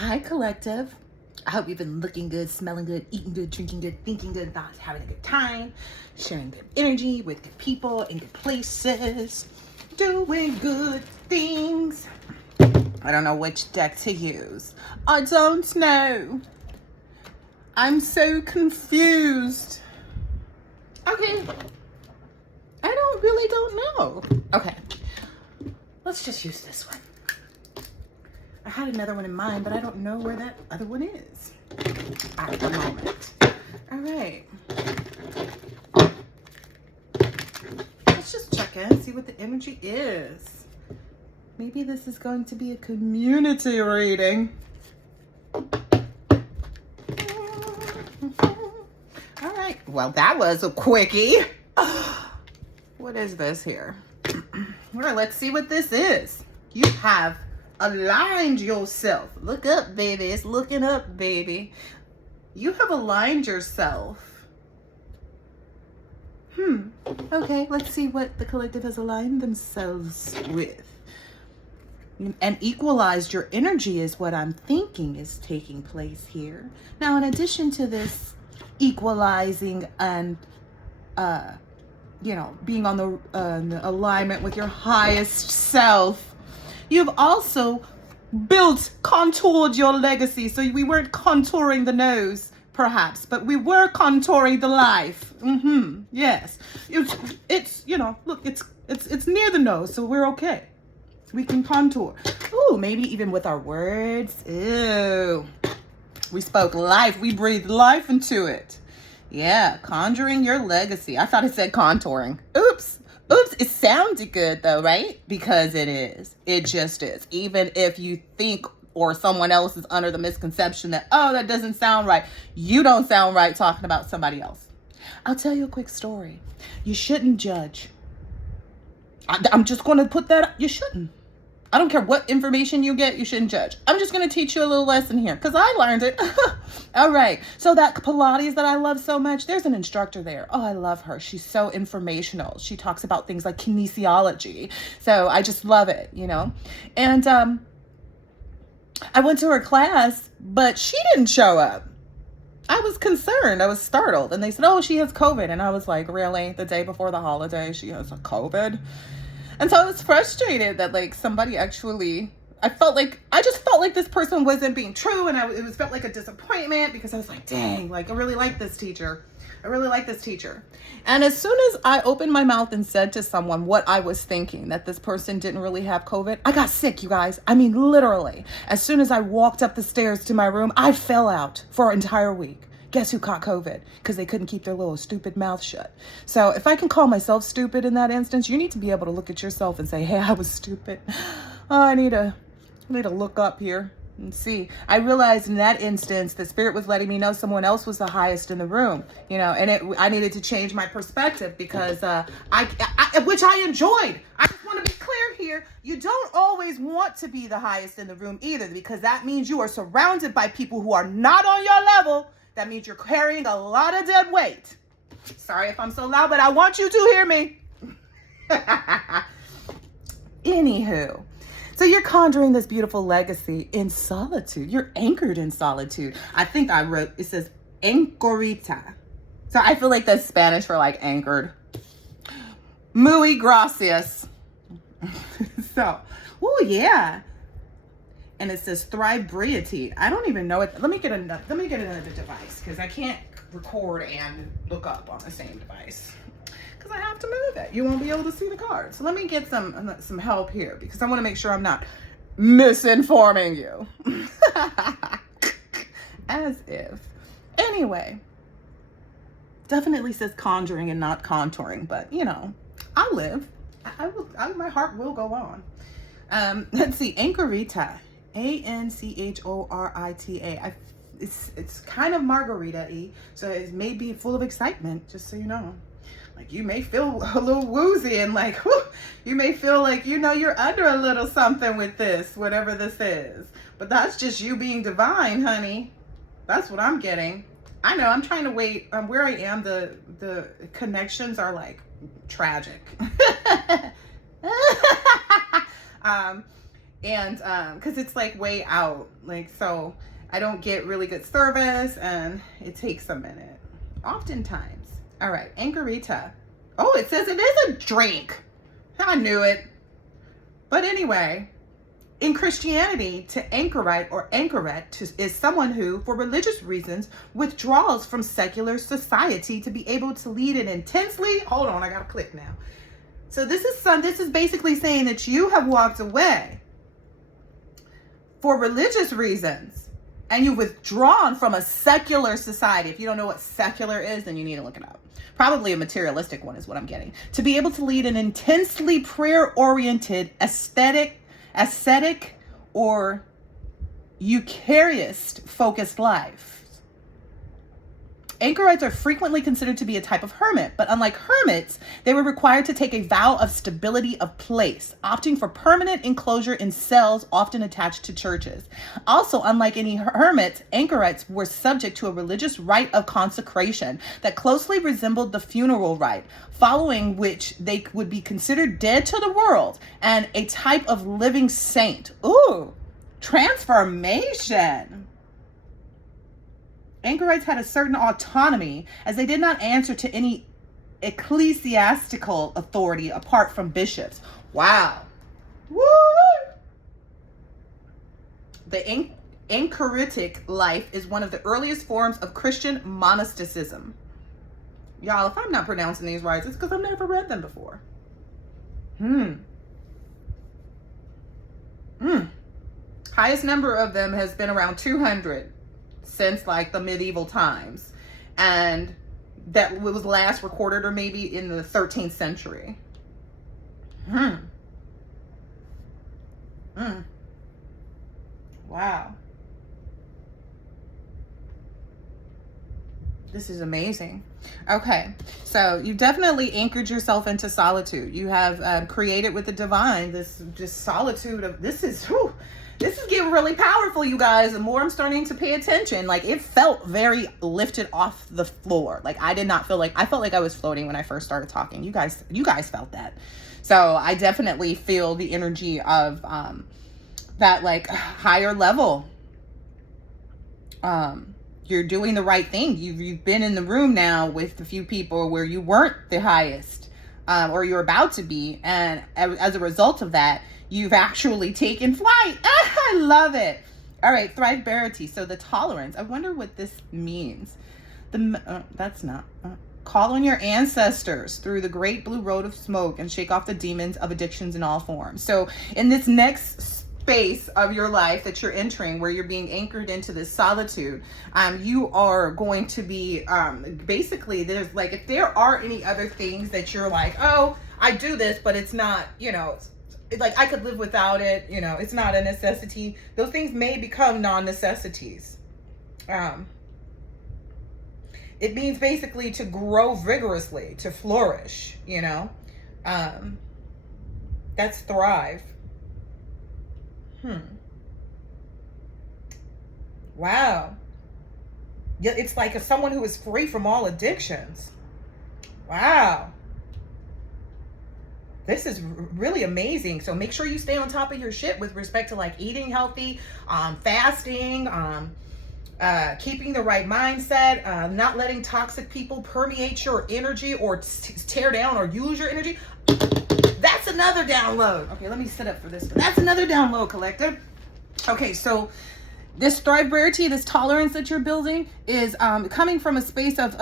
Hi, collective. I hope you've been looking good, smelling good, eating good, drinking good, thinking good, thoughts, having a good time, sharing good energy with good people in good places, doing good things. I don't know which deck to use. I don't know. I'm so confused. Okay. I really don't know. Okay. Let's just use this one. I had another one in mind, but I don't know where that other one is at the moment. All right. Let's just check in, see what the energy is. Maybe this is going to be a community reading. All right. Well, that was a quickie. What is this here? All right, let's see what this is. You have aligned yourself. Look up, baby. It's looking up, baby. You have aligned yourself. Okay, let's see what the collective has aligned themselves with. And equalized your energy is what I'm thinking is taking place here. Now, in addition to this equalizing and, being on the alignment with your highest self, you've also contoured your legacy. So we weren't contouring the nose, perhaps, but we were contouring the life. Yes. It's look, it's near the nose, so we're okay. We can contour. Ooh, maybe even with our words. Ew. We spoke life. We breathed life into it. Yeah, conjuring your legacy. I thought it said contouring. Oops, it sounded good though, right? Because it is. It just is. Even if you think or someone else is under the misconception that, oh, that doesn't sound right. You don't sound right talking about somebody else. I'll tell you a quick story. You shouldn't judge. I'm just going to put that up. You shouldn't. I don't care what information you get, you shouldn't judge. I'm just going to teach you a little lesson here because I learned it. All right. So that Pilates that I love so much, there's an instructor there. Oh, I love her. She's so informational. She talks about things like kinesiology. So I just love it, And I went to her class, but she didn't show up. I was concerned. I was startled. And they said, oh, she has COVID. And I was like, really? The day before the holiday, she has a COVID? And so I was frustrated that somebody actually, I just felt like this person wasn't being true. And it felt like a disappointment because I was like, dang, I really like this teacher. And as soon as I opened my mouth and said to someone what I was thinking, that this person didn't really have COVID, I got sick, you guys. I mean, literally. As soon as I walked up the stairs to my room, I fell out for an entire week. Guess who caught COVID? Because they couldn't keep their little stupid mouth shut. So if I can call myself stupid in that instance, you need to be able to look at yourself and say, hey, I was stupid. Oh, I need to look up here and see. I realized in that instance, the spirit was letting me know someone else was the highest in the room, and I needed to change my perspective because which I enjoyed. I just want to be clear here. You don't always want to be the highest in the room either, because that means you are surrounded by people who are not on your level. That means you're carrying a lot of dead weight. Sorry if I'm so loud, but I want you to hear me. Anywho, so you're conjuring this beautiful legacy in solitude. You're anchored in solitude. I think I wrote, it says ancorita. So I feel like that's Spanish for anchored. Muy gracias. So, oh yeah. And it says thribriety. I don't even know it. Let me get another device because I can't record and look up on the same device because I have to move it. You won't be able to see the card. So let me get some help here because I want to make sure I'm not misinforming you. As if. Anyway, definitely says conjuring and not contouring, but I live. My heart will go on. Let's see, anchorita. ANCHORITA. It's kind of margarita-y, so it may be full of excitement, just so you know. You may feel a little woozy and whew, you may feel like you're under a little something with this, whatever this is. But that's just you being divine, honey. That's what I'm getting. I know, I'm trying to wait. Where I am, the connections are tragic. And because it's like way out, like, so I don't get really good service and it takes a minute oftentimes. All right, Anchorita. Oh, it says it is a drink. I knew it. But anyway, in Christianity, to anchorite or anchorette is someone who, for religious reasons, withdraws from secular society to be able to lead an intensely, hold on, I gotta click now. So this is basically saying that you have walked away for religious reasons and you've withdrawn from a secular society. If you don't know what secular is, then you need to look it up. Probably a materialistic one is what I'm getting. To be able to lead an intensely prayer-oriented, ascetic or Eucharist focused life. Anchorites are frequently considered to be a type of hermit, but unlike hermits, they were required to take a vow of stability of place, opting for permanent enclosure in cells often attached to churches. Also, unlike any hermits, anchorites were subject to a religious rite of consecration that closely resembled the funeral rite, following which they would be considered dead to the world and a type of living saint. Ooh, transformation. Anchorites had a certain autonomy as they did not answer to any ecclesiastical authority apart from bishops. Wow. Woo! The anchoritic life is one of the earliest forms of Christian monasticism. Y'all, if I'm not pronouncing these right, it's because I've never read them before. Highest number of them has been around 200. Since like the medieval times, and that was last recorded or maybe in the 13th century. Wow, this is amazing. Okay, so you definitely anchored yourself into solitude. You have created with the divine this just solitude of this is getting really powerful, you guys. The more I'm starting to pay attention, like it felt very lifted off the floor. Like I did not feel like, I felt like I was floating when I first started talking. You guys felt that. So I definitely feel the energy of that like higher level. You're doing the right thing. You've been in the room now with a few people where you weren't the highest, or you're about to be. And as a result of that, you've actually taken flight. I love it. All right, thriveability. So the tolerance. I wonder what this means. That's not. Call on your ancestors through the great blue road of smoke and shake off the demons of addictions in all forms. So in this next space of your life that you're entering, where you're being anchored into this solitude, you are going to be basically, there's like, if there are any other things that you're like, oh, I do this, but it's not, like I could live without it, it's not a necessity. Those things may become non-necessities. It means basically to grow vigorously, to flourish, that's thrive. Wow. Yeah, it's like someone who is free from all addictions. Wow. This is really amazing. So make sure you stay on top of your shit with respect to like eating healthy, fasting, keeping the right mindset, not letting toxic people permeate your energy or tear down or use your energy. That's another download. Okay, let me sit up for this. That's another download, collective. Okay, so this thriveability, this tolerance that you're building is coming from a space of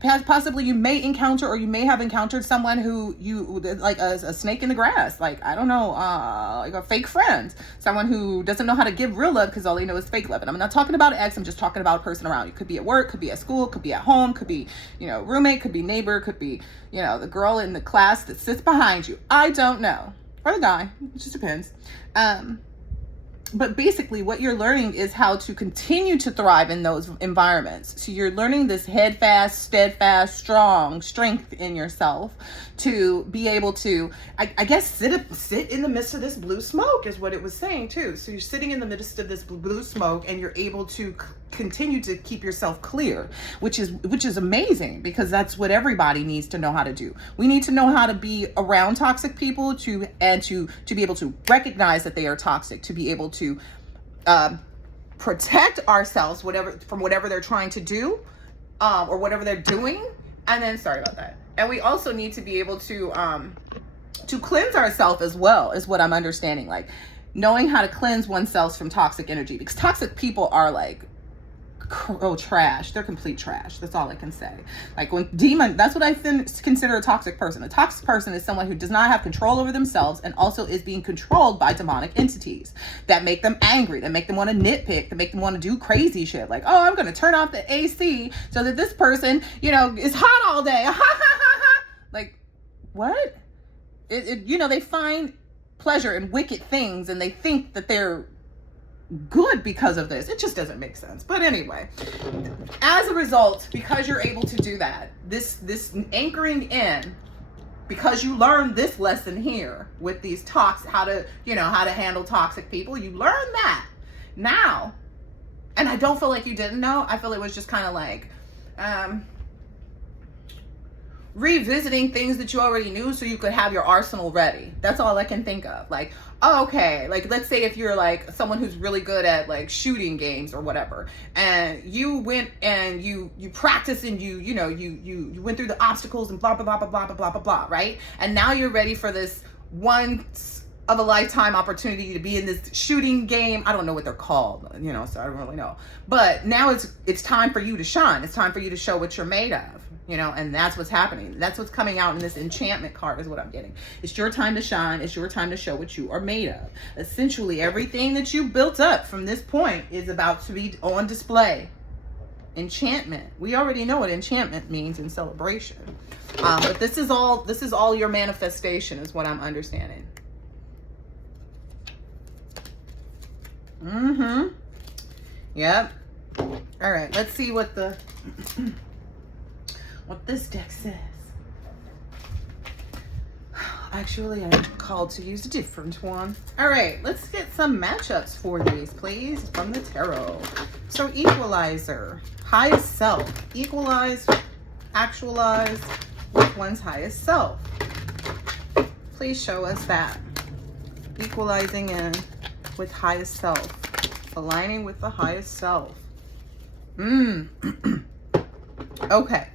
possibly you may encounter, or you may have encountered someone who you like a snake in the grass, like I don't know, like a fake friend, someone who doesn't know how to give real love because all they know is fake love. And I'm not talking about an ex, I'm just talking about a person around you. Could be at work, could be at school, could be at home, could be roommate, could be neighbor, could be the girl in the class that sits behind you. I don't know, or the guy, it just depends. But basically what you're learning is how to continue to thrive in those environments. So you're learning this headfast, steadfast, strong strength in yourself to be able to, I guess, sit in the midst of this blue smoke is what it was saying too. So you're sitting in the midst of this blue smoke and you're able to continue to keep yourself clear, which is amazing, because that's what everybody needs to know how to do. We need to know how to be around toxic people to be able to recognize that they are toxic, to be able to protect ourselves from whatever they're trying to do, or whatever they're doing. And then, sorry about that. And we also need to be able to cleanse ourselves as well, is what I'm understanding. Like knowing how to cleanse oneself from toxic energy, because toxic people are like, oh, trash. They're complete trash. That's all I can say. Like that's what I consider a toxic person. A toxic person is someone who does not have control over themselves and also is being controlled by demonic entities that make them angry, that make them want to nitpick, that make them want to do crazy shit. Like, oh, I'm going to turn off the AC so that this person, is hot all day. Like, what? They find pleasure in wicked things and they think that they're good because of this. It just doesn't make sense. But anyway, as a result, because you're able to do that, this anchoring in, because you learned this lesson here with these talks, how to handle toxic people, you learn that now. And I don't feel like you didn't know. I feel it was just kind of like revisiting things that you already knew so you could have your arsenal ready. That's all I can think of. Like, oh, okay, like let's say if you're like someone who's really good at like shooting games or whatever, and you went and you practiced and you went through the obstacles and blah blah blah blah blah blah blah blah blah, right? And now you're ready for this once of a lifetime opportunity to be in this shooting game. I don't know what they're called, so I don't really know. But now it's time for you to shine. It's time for you to show what you're made of. And that's what's happening. That's what's coming out in this enchantment card is what I'm getting. It's your time to shine. It's your time to show what you are made of. Essentially, everything that you built up from this point is about to be on display. Enchantment. We already know what enchantment means in celebration. But this is all your manifestation is what I'm understanding. Yep. All right. Let's see what what this deck says. Actually, I'm called to use a different one. All right, let's get some matchups for these, please, from the tarot. So, equalizer, highest self. Equalize, actualize with one's highest self. Please show us that. Equalizing in with highest self. Aligning with the highest self. Okay.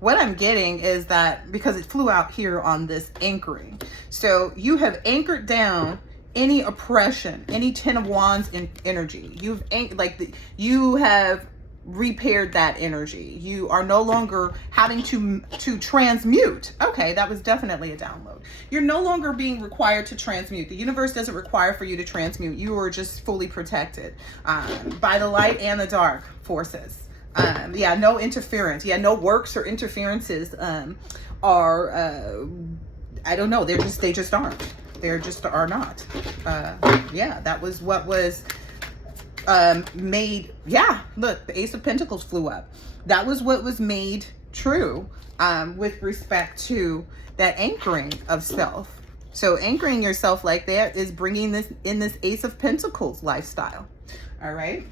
What I'm getting is that, because it flew out here on this anchoring, so you have anchored down any oppression, any 10 of wands in energy. You have repaired that energy. You are no longer having to transmute. Okay, that was definitely a download. You're no longer being required to transmute. The universe doesn't require for you to transmute. You are just fully protected by the light and the dark forces. No interference. No works or interferences are I don't know, they just aren't. They just are not. That was what was made. Look, the Ace of Pentacles flew up. That was what was made true with respect to that anchoring of self. So anchoring yourself like that is bringing this in this Ace of Pentacles lifestyle. All right,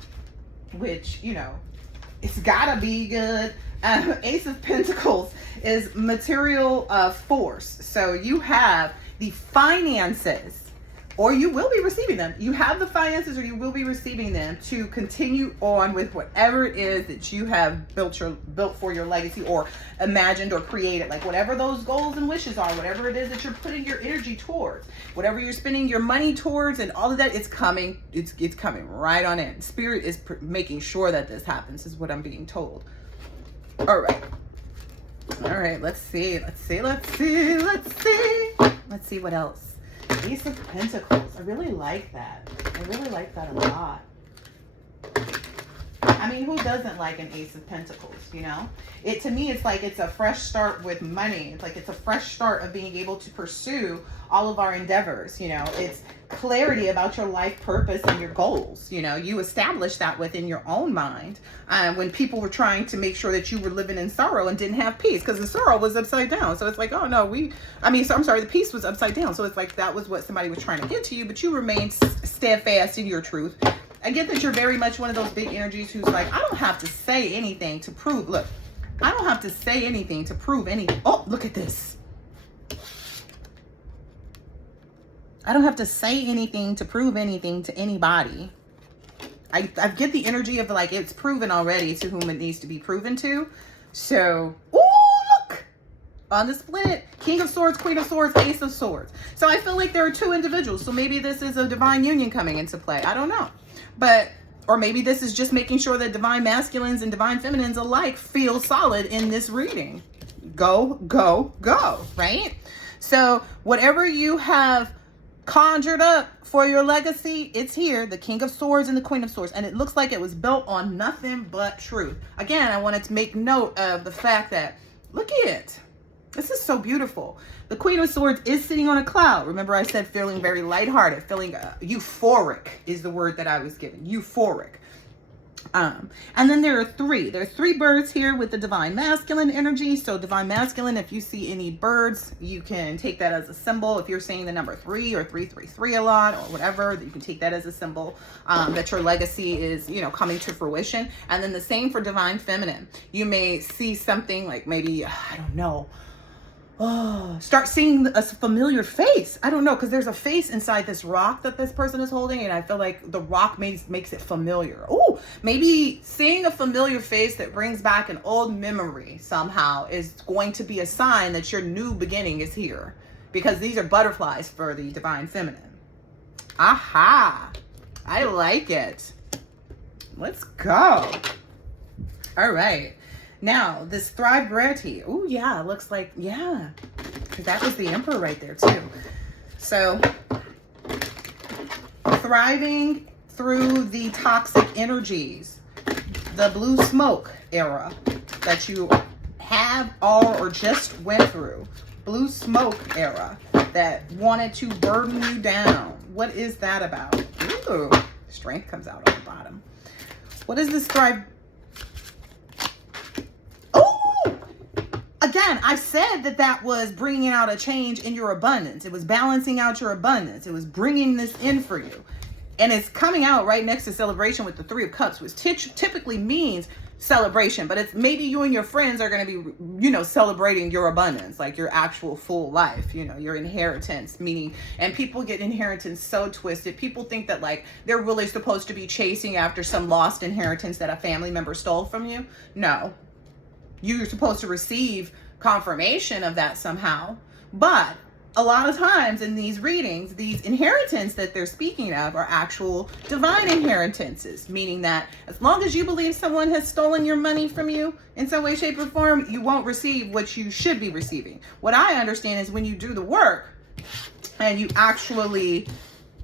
which it's gotta be good. Ace of Pentacles is material force. So you have the finances, or you will be receiving them. You have the finances, or you will be receiving them to continue on with whatever it is that you have built for your legacy, or imagined or created. Like whatever those goals and wishes are, whatever it is that you're putting your energy towards, whatever you're spending your money towards, and all of that, it's coming. It's coming right on in. Spirit is making sure that this happens, is what I'm being told. All right. Let's see what else. Ace of Pentacles. I really like that. I really like that a lot. I mean, who doesn't like an Ace of Pentacles, To me, it's like it's a fresh start with money. It's like it's a fresh start of being able to pursue all of our endeavors, It's clarity about your life purpose and your goals, You establish that within your own mind when people were trying to make sure that you were living in sorrow and didn't have peace, because the sorrow was upside down. So it's like, oh no, the peace was upside down. So it's like that was what somebody was trying to get to you, but you remained steadfast in your truth I get that you're very much one of those big energies who's like, I don't have to say anything to prove. Look, I don't have to say anything to prove anything. Oh, look at this. I don't have to say anything to prove anything to anybody. I get the energy of like, it's proven already to whom it needs to be proven to. So, ooh, look. On the split, King of Swords, Queen of Swords, Ace of Swords. So I feel like there are two individuals. So maybe this is a divine union coming into play. I don't know. But, or maybe this is just making sure that divine masculines and divine feminines alike feel solid in this reading. Go, go, go, right? So whatever you have conjured up for your legacy, it's here, the King of Swords and the Queen of Swords, and it looks like it was built on nothing but truth. Again, I wanted to make note of the fact that, look at it, this is so beautiful. The Queen of Swords is sitting on a cloud. Remember I said feeling very lighthearted, feeling euphoric is the word that I was given, euphoric. And then there's three birds here with the divine masculine energy. So divine masculine, if you see any birds, you can take that as a symbol. If you're saying the number 3 or 333 a lot or whatever, you can take that as a symbol that your legacy is, you know, coming to fruition. And then the same for divine feminine. You may see something like maybe, I don't know, start seeing a familiar face. I don't know, because there's a face inside this rock that this person is holding, and I feel like the rock makes it familiar. Oh, maybe seeing a familiar face that brings back an old memory somehow is going to be a sign that your new beginning is here, because these are butterflies for the divine feminine. Aha, I like it. Let's go. All right. Now, this Thrive Rarity. Oh, yeah, it looks like, yeah. Because that was the Emperor right there, too. So, thriving through the toxic energies, the blue smoke era that you have or just went through. Blue smoke era that wanted to burden you down. What is that about? Ooh, strength comes out on the bottom. What is this Thrive? Again, I said that was bringing out a change in your abundance. It was balancing out your abundance. It was bringing this in for you. And it's coming out right next to celebration with the 3 of Cups, which typically means celebration. But it's maybe you and your friends are going to be, you know, celebrating your abundance, like your actual full life, you know, your inheritance, meaning, and people get inheritance so twisted. People think that like they're really supposed to be chasing after some lost inheritance that a family member stole from you. No. You're supposed to receive confirmation of that somehow. But a lot of times in these readings, these inheritance that they're speaking of are actual divine inheritances, meaning that as long as you believe someone has stolen your money from you in some way, shape, or form, you won't receive what you should be receiving. What I understand is when you do the work and you actually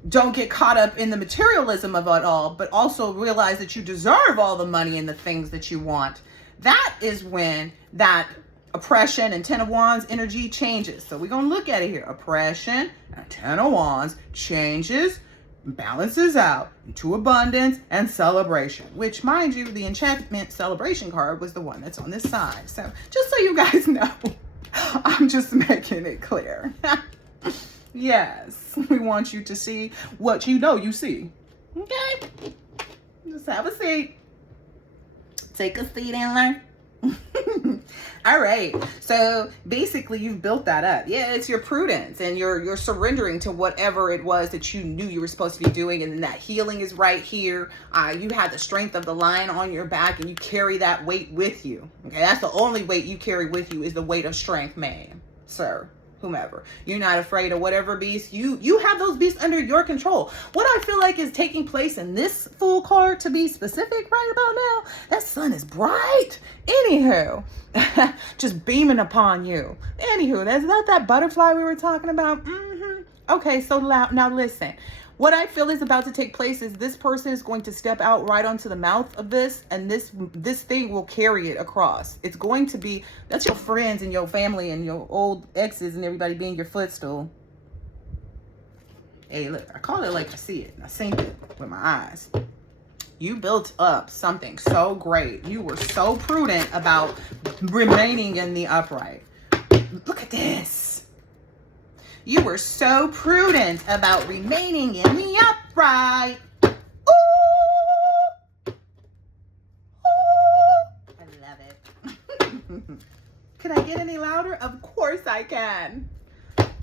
don't get caught up in the materialism of it all, but also realize that you deserve all the money and the things that you want, that is when that oppression and 10 of Wands energy changes. So we're going to look at it here. Oppression and 10 of Wands changes, balances out into abundance and celebration, which, mind you, the enchantment celebration card was the one that's on this side. So just so you guys know, I'm just making it clear. Yes, we want you to see what you know you see. Okay? Just have a seat. Take a seat and learn. All right. So basically you've built that up. Yeah, it's your prudence and you're surrendering to whatever it was that you knew you were supposed to be doing. And then that healing is right here. You have the strength of the lion on your back and you carry that weight with you. Okay. That's the only weight you carry with you, is the weight of strength, man, sir, whomever. You're not afraid of whatever beast. You have those beasts under your control. What I feel like is taking place in this full card, to be specific right about now, that sun is bright. Anywho, just beaming upon you. Anywho, that's not that butterfly we were talking about. Okay, so now listen. What I feel is about to take place is this person is going to step out right onto the mouth of this, and this thing will carry it across. It's going to be, that's your friends and your family and your old exes and everybody being your footstool. Hey, look, I call it like I see it. I seen it with my eyes. You built up something so great. You were so prudent about remaining in the upright. Look at this. You were so prudent about remaining in the upright. Ooh! Can I get any louder? Of course I can.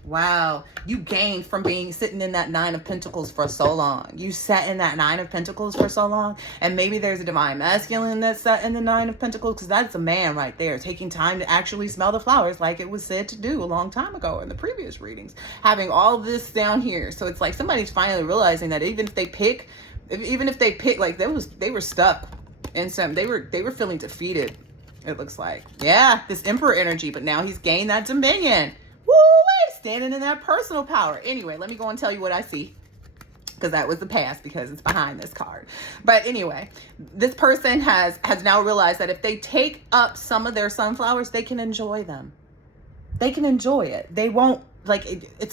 Wow, you gained from sitting in that Nine of Pentacles for so long. You sat in that Nine of Pentacles for so long, and maybe there's a divine masculine that's sat in the Nine of Pentacles, because that's a man right there, taking time to actually smell the flowers like it was said to do a long time ago in the previous readings, having all this down here. So it's like somebody's finally realizing that even if they pick, like they were stuck in some, they were feeling defeated, it looks like. Yeah, this Emperor energy, but now he's gained that dominion. Woo-wee, standing in that personal power. Anyway, let me go and tell you what I see, because that was the past, because it's behind this card. But anyway, this person has now realized that if they take up some of their sunflowers, they can enjoy them. They can enjoy it. They won't, like,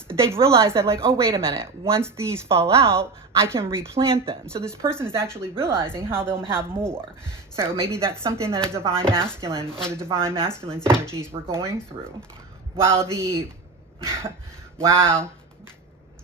they've realized that, like, oh, wait a minute. Once these fall out, I can replant them. So this person is actually realizing how they'll have more. So maybe that's something that a divine masculine or the divine masculine's energies were going through. While wow,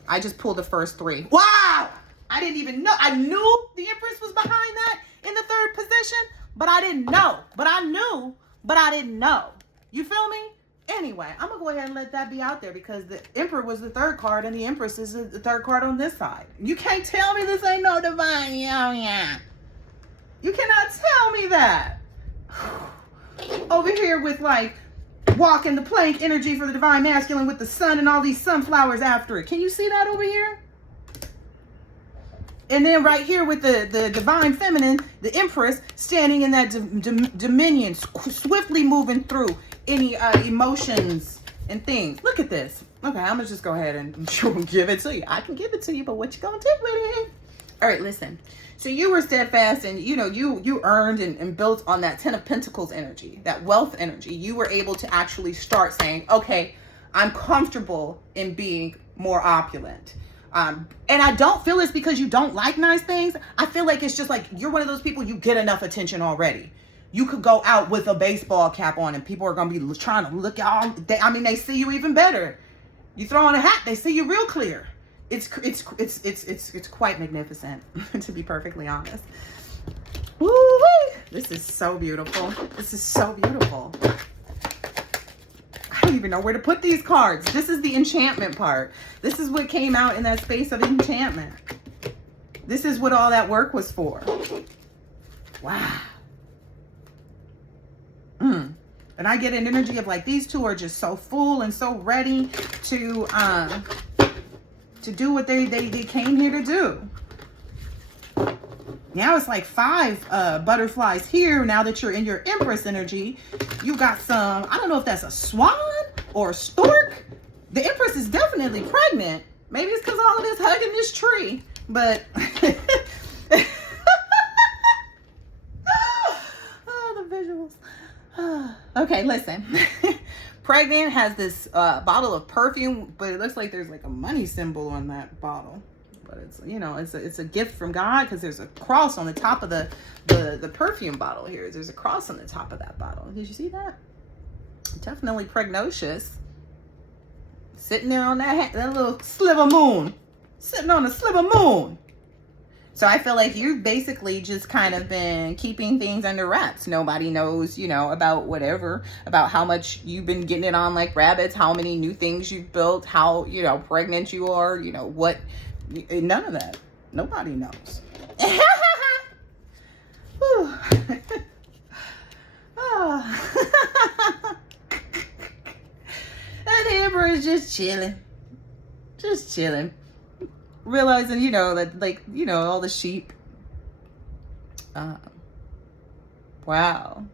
I just pulled the first three. Wow, I didn't even know. I knew the Empress was behind that in the third position, but I didn't know. But I knew, but I didn't know. You feel me? Anyway, I'm going to go ahead and let that be out there, because the Emperor was the third card and the Empress is the third card on this side. You can't tell me this ain't no divine. Yeah. You cannot tell me that. Over here with, like, walking the plank energy for the divine masculine with the sun and all these sunflowers after it. Can you see that over here? And then right here with the divine feminine, the Empress, standing in that dominion, swiftly moving through any emotions and things. Look at this. Okay, I'm gonna just go ahead and give it to you. I can give it to you, but what you gonna do with it? All right, listen. So you were steadfast, and you earned and built on that Ten of Pentacles energy, that wealth energy. You were able to actually start saying, okay, I'm comfortable in being more opulent. And I don't feel it's because you don't like nice things. I feel like it's just like you're one of those people, you get enough attention already. You could go out with a baseball cap on and people are going to be trying to look out. They see you even better. You throw on a hat, they see you real clear. It's quite magnificent, to be perfectly honest. Woo-wee! This is so beautiful. This is so beautiful. I don't even know where to put these cards. This is the enchantment part. This is what came out in that space of enchantment. This is what all that work was for. Wow. And I get an energy of like these two are just so full and so ready to do what they came here to do. Now it's like 5 butterflies here. Now that you're in your Empress energy, you got some, I don't know if that's a swan or a stork. The Empress is definitely pregnant. Maybe it's because all of this hugging this tree, but oh, the visuals. Okay, listen. Pregnant has this bottle of perfume, but it looks like there's like a money symbol on that bottle. But it's, you know, it's a gift from God, because there's a cross on the top of the perfume bottle here. There's a cross on the top of that bottle. Did you see that? Definitely pregnocious. Sitting there on that little sliver moon. Sitting on a sliver moon. So I feel like you've basically just kind of been keeping things under wraps. Nobody knows, you know, about whatever, about how much you've been getting it on like rabbits, how many new things you've built, how, you know, pregnant you are, you know, what, none of that. Nobody knows. And the Emperor is just chilling. Just chilling. Realizing, you know, that, like, you know, all the sheep. Wow.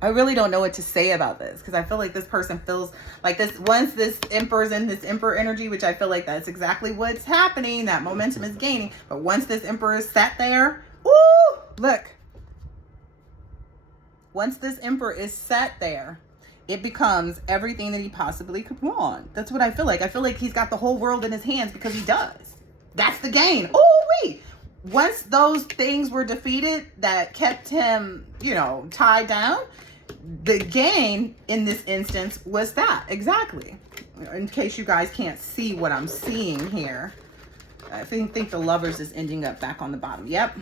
I really don't know what to say about this, because I feel like this person feels like this, once this Emperor's in this Emperor energy, which I feel like that's exactly what's happening, that momentum is gaining. But once this Emperor is sat there, ooh, look. Once this Emperor is sat there, it becomes everything that he possibly could want. That's what I feel like. I feel like he's got the whole world in his hands, because he does. That's the gain. Oh, wait. Once those things were defeated that kept him, you know, tied down, the gain in this instance was that. Exactly. In case you guys can't see what I'm seeing here. I think the Lovers is ending up back on the bottom. Yep.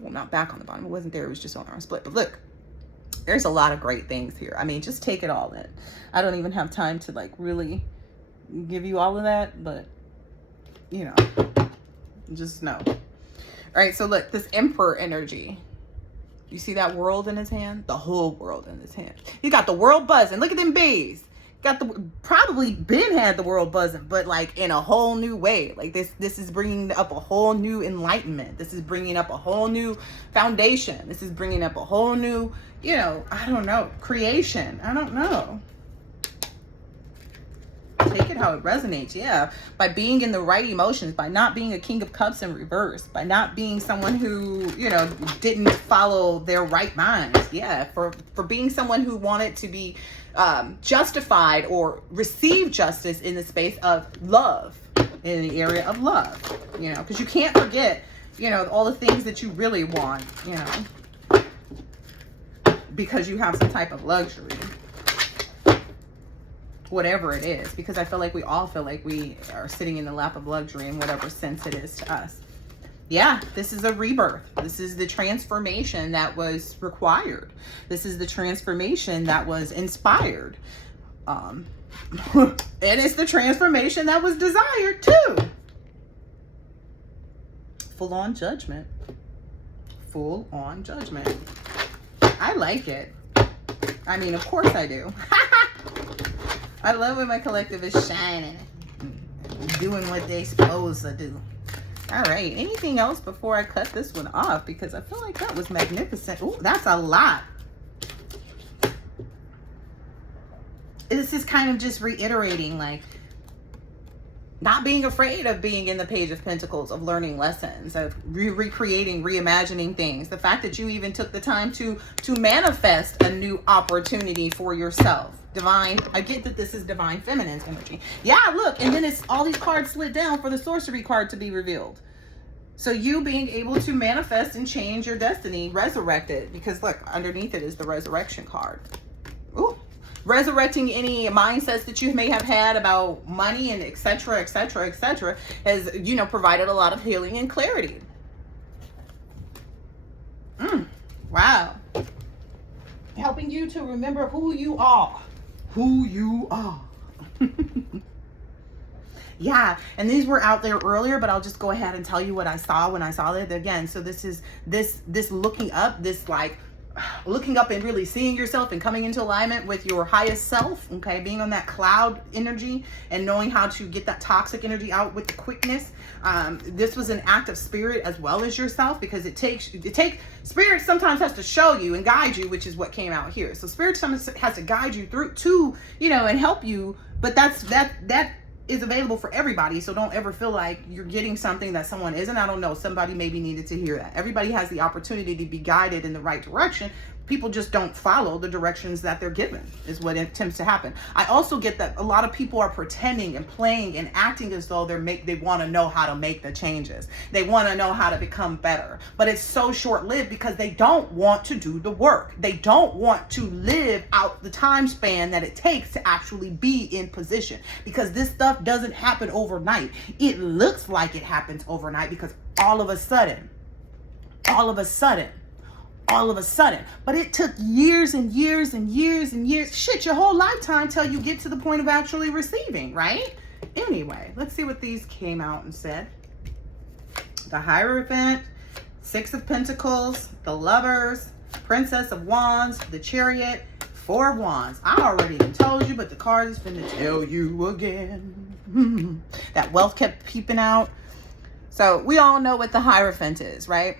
Well, not back on the bottom. It wasn't there. It was just on our split. But look. There's a lot of great things here. I mean, just take it all in. I don't even have time to like really give you all of that, but you know, just know. All right, so look, this Emperor energy. You see that world in his hand? The whole world in his hand. He got the world buzzing. Look at them bees. Got the, probably been had the world buzzing, but like in a whole new way. Like this is bringing up a whole new enlightenment. This is bringing up a whole new foundation. This is bringing up a whole new, you know, I don't know, creation. I don't know. Take it how it resonates. Yeah, by being in the right emotions, by not being a King of Cups in reverse, by not being someone who, you know, didn't follow their right minds. Yeah, for being someone who wanted to be justified or receive justice in the space of love, in the area of love, you know, because you can't forget, you know, all the things that you really want, you know, because you have some type of luxury. Whatever it is, because I feel like we all feel like we are sitting in the lap of luxury in whatever sense it is to us. Yeah, this is a rebirth. This is the transformation that was required. This is the transformation that was inspired. And it's the transformation that was desired too. Full on judgment. Full on judgment. I like it. I mean, of course I do. I love when my collective is shining, doing what they supposed to do. All right, anything else before I cut this one off? Because I feel like that was magnificent. Oh, that's a lot. This is kind of just reiterating, like, not being afraid of being in the Page of Pentacles, of learning lessons, of recreating, reimagining things. The fact that you even took the time to manifest a new opportunity for yourself. Divine, I get that this is divine feminine's energy. Yeah, look, and then it's all these cards slid down for the sorcery card to be revealed. So you being able to manifest and change your destiny, resurrected, because look, underneath it is the resurrection card. Ooh. Resurrecting any mindsets that you may have had about money and etc., etc., etc., has, you know, provided a lot of healing and clarity. Wow. Helping you to remember who you are. Who you are. Yeah, and these were out there earlier, but I'll just go ahead and tell you what I saw when I saw it again. So this is this looking up, this like looking up and really seeing yourself and coming into alignment with your highest self, okay, being on that cloud energy and knowing how to get that toxic energy out with the quickness. This was an act of spirit as well as yourself, because it takes spirit sometimes has to show you and guide you, which is what came out here. So spirit sometimes has to guide you through to, you know, and help you, but that is available for everybody. So don't ever feel like you're getting something that someone isn't. I don't know, somebody maybe needed to hear that. Everybody has the opportunity to be guided in the right direction. People just don't follow the directions that they're given, is what it tends to happen. I also get that a lot of people are pretending and playing and acting as though they want to know how to make the changes. They want to know how to become better. But it's so short-lived because they don't want to do the work. They don't want to live out the time span that it takes to actually be in position, because this stuff doesn't happen overnight. It looks like it happens overnight because all of a sudden, but it took years and years and years and years, shit, your whole lifetime till you get to the point of actually receiving, right? Anyway, let's see what these came out and said. The Hierophant, Six of Pentacles, the Lovers, Princess of Wands, the Chariot, Four of Wands. I already told you, but the card is finna tell you again. That wealth kept peeping out. So we all know what the Hierophant is, right?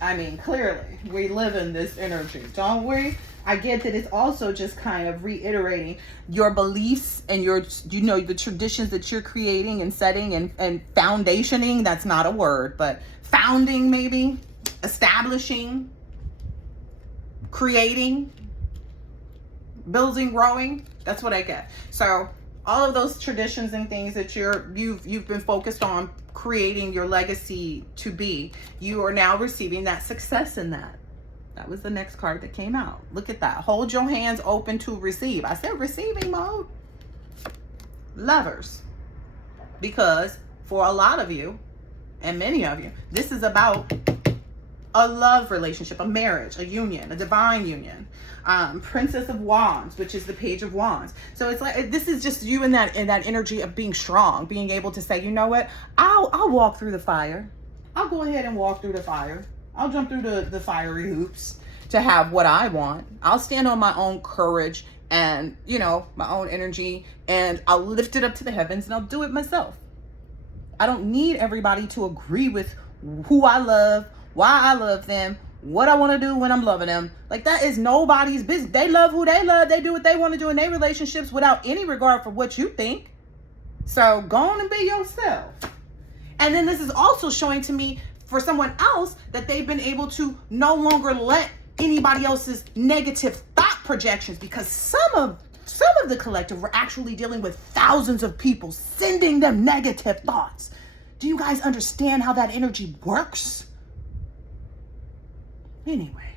I mean, clearly, we live in this energy, don't we? I get that it's also just kind of reiterating your beliefs and your, you know, the traditions that you're creating and setting and foundationing. That's not a word, but founding, maybe, establishing, creating, building, growing. That's what I get. So all of those traditions and things that you've been focused on creating your legacy to be, you are now receiving that success in that. That was the next card that came out. Look at that. Hold your hands open to receive. I said receiving mode. Lovers. Because for a lot of you, and many of you, this is about a love relationship, a marriage, a union, a divine union. Princess of Wands, which is the Page of Wands. So it's like, this is just you in that energy of being strong, being able to say, you know what, I'll walk through the fire. I'll go ahead and walk through the fire. I'll jump through the fiery hoops to have what I want. I'll stand on my own courage and, you know, my own energy, and I'll lift it up to the heavens, and I'll do it myself. I don't need everybody to agree with who I love, why I love them, what I want to do when I'm loving them. Like, that is nobody's business. They love who they love. They do what they want to do in their relationships without any regard for what you think. So go on and be yourself. And then this is also showing to me for someone else that they've been able to no longer let anybody else's negative thought projections, because some of the collective were actually dealing with thousands of people sending them negative thoughts. Do you guys understand how that energy works? Anyway,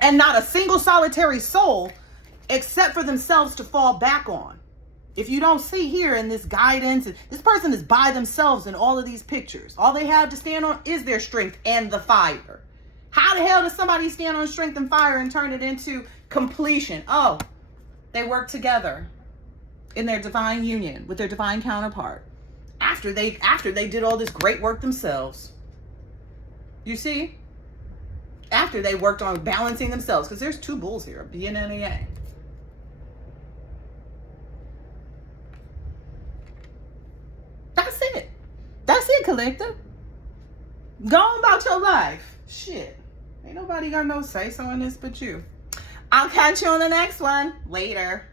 and not a single solitary soul except for themselves to fall back on. If you don't see here in this guidance, this person is by themselves in all of these pictures. All they have to stand on is their strength and the fire. How the hell does somebody stand on strength and fire and turn it into completion? Oh, they work together in their divine union with their divine counterpart after they did all this great work themselves. You see? After they worked on balancing themselves, because there's two bulls here, a yin and a yang. That's it. That's it, collective. Go on about your life. Shit. Ain't nobody got no say-so in this but you. I'll catch you on the next one. Later.